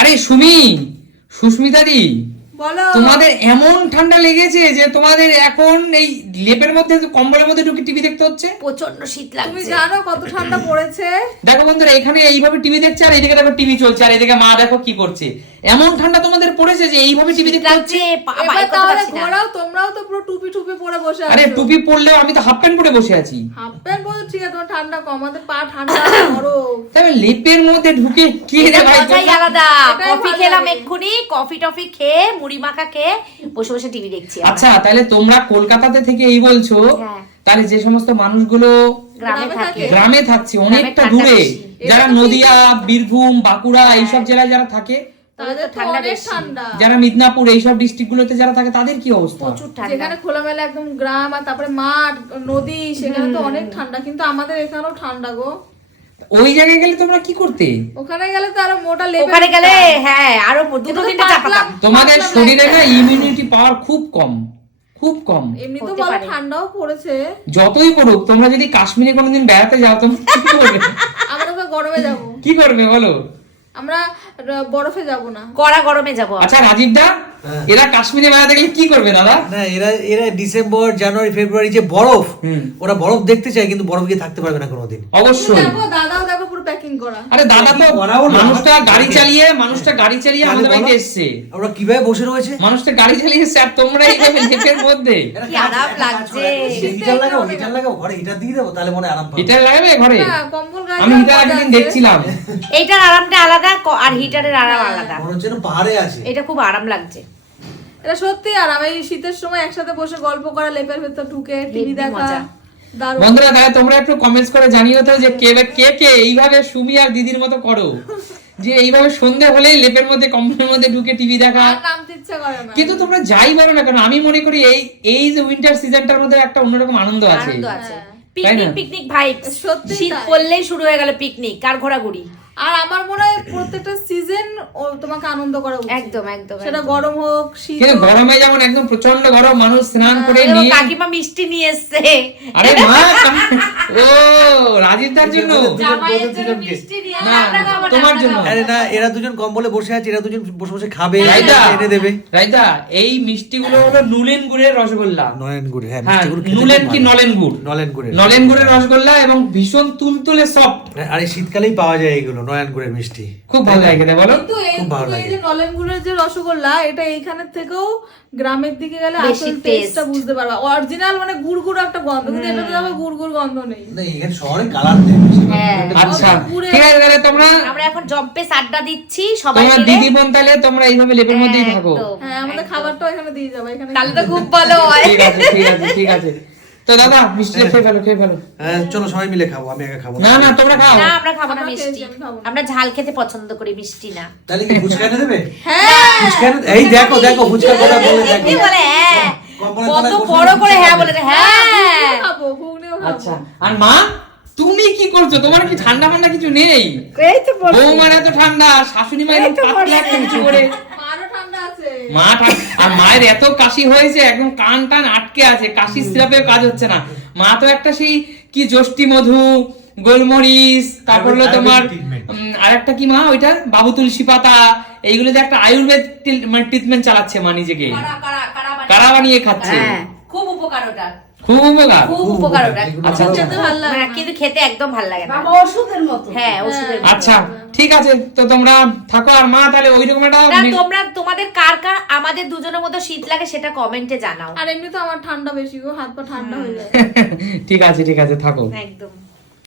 আরে সুস্মিতা দি, বলো। তোমাদের এমন ঠান্ডা লেগেছে যে তোমাদের এখন এই লেপের মধ্যে কম্বলের মধ্যে ঢুকে টিভি দেখতে হচ্ছে। প্রচন্ড শীত লাগছে। তুমি জানো কত ঠান্ডা পড়েছে? দেখো বন্ধুরা, এখানে এইভাবে টিভি দেখছে আর এইদিকে দেখো টিভি চলছে আর এদিকে মা দেখো কি করছে। এমন ঠান্ডা তোমাদের পড়েছে যে এইভাবে টিভি দেখতে হচ্ছে। এবার তাহলে ঘোরাও, তোমরাও তো পুরো টুপি টুপি পরে বসে আছো। আরে টুপি পরলেও আমি তো হাফ প্যান্ট পরে বসে আছি। হাফ প্যান্ট পরে ঠিক আছে, তোমার ঠান্ডা কম, আমাদের পা ঠান্ডা গরম। তবে লেপের মধ্যে ঢুকে কে রে ভাই মজাই আলাদা। এটাই কফি ভালো খেলাম লাগে। এক্ষুনি, কফি টফি খেয়ে মুড়ি মাখা খেয়ে বসে বসে টিভি দেখছি আমরা। আচ্ছা তাহলে তোমরা কলকাতাতে থেকে এই বলছো, হ্যাঁ। তাহলে যে সমস্ত মানুষগুলো গ্রামে গ্রামে থাকে। গ্রামে থাকছে অনেকটা ঠান্ডা দূরে, বেশি। যারা এটা তো নদিয়া, বীরভূম, বাঁকুড়া এইসব জেলায় যারা থাকে, তাদের তো ঠান্ডা অনেক বেশি। ঠান্ডা। যারা মিদনাপুর এইসব ডিস্ট্রিক্ট গুলোতে যারা থাকে তাদের কি অবস্থা? প্রচুর ঠান্ডা। যেখানে খোলামেলা একদম গ্রাম আর তারপরে মাঠ নদী, সেখানে তো অনেক ঠান্ডা, কিন্তু আমাদের এখানেও ঠান্ডা গো। ওই জায়গায় গেলে তোমরা কি করতে? ওখানে গেলে তো আরো মোটা লেপে ওখানে গেলে হ্যাঁ আরো দুটো এটা তো তিনটে পাতলা। চাপাতাম। তোমাদের পাতলা শরীরে না ব্ল্যাঙ্কেট। ইমিউনিটি পাওয়ার খুব কম, খুব কম। এমনি তো হতে বলো পারে। ঠান্ডাও পড়েছে। যতই পড়ুক, তোমরা যদি কাশ্মীরে কোনোদিন বেড়াতে যাও তোমরা কি করবে? আমরা তো গরমে যাব, কি করবে বলো? আমরা বরফে যাব না। কড়া গরমে যাবো। আচ্ছা রাজীব দা, এরা কাশ্মীরে বেড়াতে গেলে কি করবে দাদা? না এরা এরা ডিসেম্বর জানুয়ারি ফেব্রুয়ারি যে বরফ, হুম। ওরা বরফ দেখতে চায় কিন্তু বরফ গিয়ে থাকতে পারবে না কোনোদিন। অবশ্যই। দেখো দাদাও দেখো পুরো প্যাকিং করা। আরে দাদা তো করাও না। মানুষটা গাড়ি চালিয়ে তাহলে আমাদের বাড়িতে বলো, এসছে। ওরা কিভাবে বসে রয়েছে? মানুষটা গাড়ি চালিয়ে এসছে আর তোমরা এইভাবে লেপের মধ্যে। কি আরাম লাগছে। হিটার লাগাও, হিটার লাগাও, ঘরে হিটার দিয়ে দেবো, তাহলে মনে হয় আরাম পাবে। হিটার লাগাবে ঘরে? না, কম্বল গায়ে আমি দেওয়ার হিটার মজা একদিন আছে। দেখছিলাম। এইটার আরামটা আলাদা আর হিটারের আরাম আলাদা। মনে হচ্ছে যেন পাহাড়ে আছে। এটা খুব আরাম লাগছে। এটা সত্যি আরাম, এই শীতের সময় একসাথে বসে গল্প করা, লেপের ভেতর ঢুকে টিভি হেব্বি দেখা, মজা। দারুণ। বন্ধুরা তাহলে তোমরা একটু কমেন্টস করে জানিও তো যে কে কে এইভাবে সুমি আর দিদির মতো করো, যে এইভাবে সন্ধে হলেই লেপের মধ্যে কম্বলের মধ্যে ঢুকে টিভি দেখা। আর নামতে ইচ্ছা করে না। কিন্তু তোমরা যাই বলো না কেন, আমি মনে করি এই যে উইন্টার সিজনটার মধ্যে একটা অন্যরকম আনন্দ আছে। আনন্দ আছে। তাই না? Picnic vibes. সত্যিই শীত তাই। পড়লেই শুরু হয়ে গেল পিকনিক আর ঘোরাঘুরি। আর আমার মনে হয় প্রত্যেকটা সিজন তোমাকে আনন্দ করা উচিত। একদম একদম সেটা একদম। গরম হোক শীত কিন্তু হোক। গরমে যেমন একদম প্রচন্ড গরম, মানুষ স্নান করে এবং নিয়ে, কাকিমা মিষ্টি নিয়ে এসছে। আরে মা ও রাজীব দার জন্য জামাইয়ের জন্য মিষ্টি নিয়ে না, আমরা খাবো না, তোমার আমরা জন্য। খাবো না। আরে না, এরা দুজন কম্বলে বসে আছে, এরা দুজন বসে বসে খাবে, রাইদা এনে দেবে। রাইদা এই মিষ্টিগুলো হলো নুলেন গুড়ের রসগোল্লা। নলেন গুড়, হ্যাঁ হ্যাঁ, মিষ্টিগুলো খেতে নুলেন খুব কি ভালো। নলেন গুড়, নলেন গুড়ের। নলেন গুড়ের রসগোল্লা এবং ভীষণ তুলতুলে সফট, আর এই শীতকালেই পাওয়া যায় এগুলো নলেন গুড়ের মিষ্টি। খুব ভালো লাগে খেতে বলো। কিন্তু খুব ভালো এই লাগে। যে নলেনগুড়ের যে রসগোল্লা, এটা এইখানের থেকেও গ্রামের দিকে গেলে বেশি আসল taste। টেস্টটা বুঝতে পারবা। অরিজিনাল মানে গুড় গুড় একটা গন্ধ, কিন্তু এটাতে আবার গুড় গুড় গন্ধ নেই। না এখানে শহরে কালার দেয়। হ্যাঁ। আচ্ছা গুড়ে- ঠিক আছে তাহলে তোমরা আমরা এখন জম্পে আড্ডা দিচ্ছি সবাই তোমার মিলে। দিদি বোন তাহলে তোমরা এইভাবে লেপের মধ্যেই থাকো। একদম, হ্যাঁ, আমাদের একদম। খাবারটাও এখানে দিয়ে যাবো এখানে। তাহলে তো খুব ভালো হয়। ঠিক আছে ঠিক আছে ঠিক আছে। তো দাদা মিষ্টি খেয়ে ফেলো। হ্যাঁ চলো সবাই মিলে খাবো, আমি একা খাবো না না তোমরা খাও। না আমরা খাবো না আমরা মিষ্টি। খেয়েছি, আমি খাবো না। আমরা ঝাল খেতে পছন্দ করি, মিষ্টি না। তাহলে কি ফুচকা এনে দেবে? হ্যাঁ, ফুচকা এনে- এই দেখো দেখো ফুচকার কথা বলে দেখো। কি বলে হ্যাঁ, কম্বলের কত তলায় বসে বড় করে ফুচকা হ্যাঁ খাবে। বলে রে, হ্যাঁ। খাবো, ঘুগনিও খাবো। আচ্ছা আর মা তুমি কি করছো? তোমার কি ঠান্ডা ঠান্ডা কিছু নেই? এই তো বৌমার এত ঠান্ডা, শাশুড়ি মা এরকম পাতলা একটা কিছু করে। মারও ঠান্ডা আছে। আর মায়ের এত কাশি হয়েছে একদম কান টান আটকে আছে, কাশির সিরাপে কাজ হচ্ছে না। মা তো একটা সেই কি যষ্টি মধু, গোলমরিচ, তারপর হলো তোমার treatment। আর একটা কি মা ওইটা বাবু তুলসী পাতা, এইগুলো যে একটা আয়ুর্বেদ মানে ট্রিটমেন্ট চালাচ্ছে মা নিজেকে, কারা বানিয়ে খাচ্ছে। হ্যাঁ, খুব উপকার ওটা, খুব উপকার। খুব উপকার ওটা। আচ্ছা আচ্ছা খেতে ভালো লাগে মানে না। কিন্তু খেতে একদম ভালো লাগে না। ওষুধের মতো। হ্যাঁ ওষুধের মতো। আচ্ছা ঠিক আছে, তো তোমরা থাকো। আর মা তাহলে ওইরকম একটা না তোমরা তোমাদের কার কার আমাদের দুজনের মধ্যে শীত লাগে সেটা কমেন্টে জানাও। আর এমনি তো আমার ঠান্ডা বেশি গো, হাত পা ঠান্ডা হয়ে যায়। ঠিক আছে থাকো। একদম।